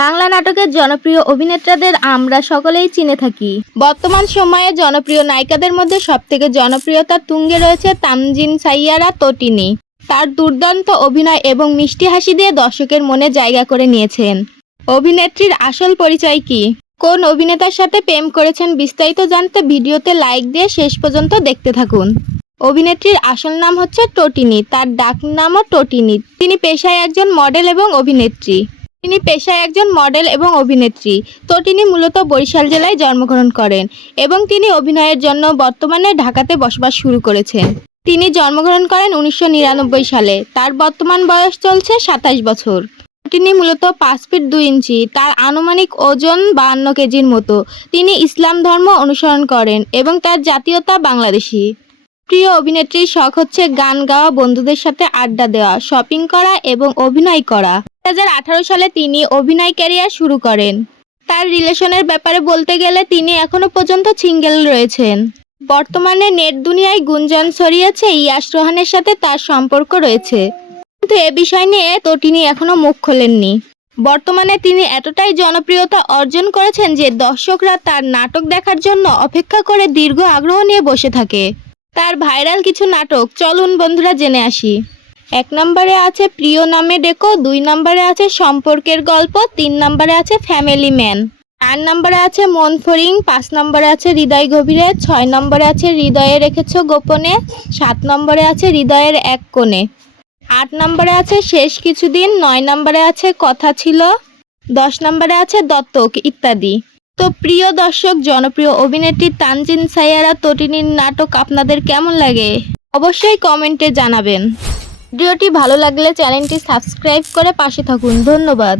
বাংলা নাটকের জনপ্রিয় অভিনেত্রীদের আমরা সকলেই চিনে থাকি। বর্তমান সময়ে জনপ্রিয় নায়িকাদের মধ্যে সবথেকে জনপ্রিয়তার তুঙ্গে রয়েছে তানজিন সাইয়ারা তটিনী। তার দুর্দান্ত অভিনয় এবং মিষ্টি হাসি দিয়ে দর্শকের মনে জায়গা করে নিয়েছেন। অভিনেত্রীর আসল পরিচয় কি, কোন অভিনেতার সাথে প্রেম করেছেন, বিস্তারিত জানতে ভিডিওতে লাইক দিয়ে শেষ পর্যন্ত দেখতে থাকুন। অভিনেত্রীর আসল নাম হচ্ছে তটিনী, তার ডাক নামও তটিনী। তিনি পেশায় একজন মডেল এবং অভিনেত্রী। তটিনী মূলত বরিশাল জেলায় জন্মগ্রহণ করেন এবং তিনি অভিনয়ের জন্য বর্তমানে ঢাকাতে বসবাস শুরু করেছেন। তিনি জন্মগ্রহণ করেন 1999 সালে। তার বর্তমান বয়স চলছে 27 বছর। তটিনী মূলত 5 ফিট 2 ইঞ্চি, তার আনুমানিক ওজন 52 কেজির মতো। তিনি ইসলাম ধর্ম অনুসরণ করেন এবং তার জাতীয়তা বাংলাদেশি। প্রিয় অভিনেত্রীর শখ হচ্ছে গান গাওয়া, বন্ধুদের সাথে আড্ডা দেওয়া, শপিং করা এবং অভিনয় করা। 2018 সালে তিনি অভিনয় ক্যারিয়ার শুরু করেন। তার রিলেশনের ব্যাপারে বলতে গেলে তিনি এখনো পর্যন্ত সিঙ্গেল রয়েছেন। বর্তমানে নেট দুনিয়ায় গুঞ্জন ছড়িয়েছে ইয়াশ রোহানের সাথে তার সম্পর্ক রয়েছে, কিন্তু এ বিষয় নিয়ে তটিনী এখনো মুখ খোলেননি। বর্তমানে তিনি এতটাই জনপ্রিয়তা অর্জন করেছেন যে দর্শকরা তার নাটক দেখার জন্য অপেক্ষা করে দীর্ঘ আগ্রহ নিয়ে বসে থাকে। তার ভাইরাল কিছু নাটক চলুন বন্ধুরা জেনে আসি। 1 নম্বরে আছে প্রিয় নামে ডেকো, 2 নম্বরে আছে সম্পর্কের গল্প, 3 নম্বরে আছে ফ্যামিলি ম্যান, 4 নম্বরে আছে মন ফরিং, 5 নম্বরে আছে হৃদয় গভীরে, 6 নম্বরে আছে হৃদয়ে রেখেছো গোপনে, 7 নম্বরে আছে হৃদয়ের এক কোণে, 8 নম্বরে আছে শেষ কিছুদিন, 9 নম্বরে আছে কথা ছিল, 10 নম্বরে আছে দত্তক ইত্যাদি। তো প্রিয় দর্শক, জনপ্রিয় অভিনেত্রী তানজিন সাইয়ারা তটিনীর নাটক আপনাদের কেমন লাগে অবশ্যই কমেন্টে জানাবেন। ভিডিওটি ভালো লাগলে চ্যানেলটি সাবস্ক্রাইব করে পাশে থাকুন। ধন্যবাদ।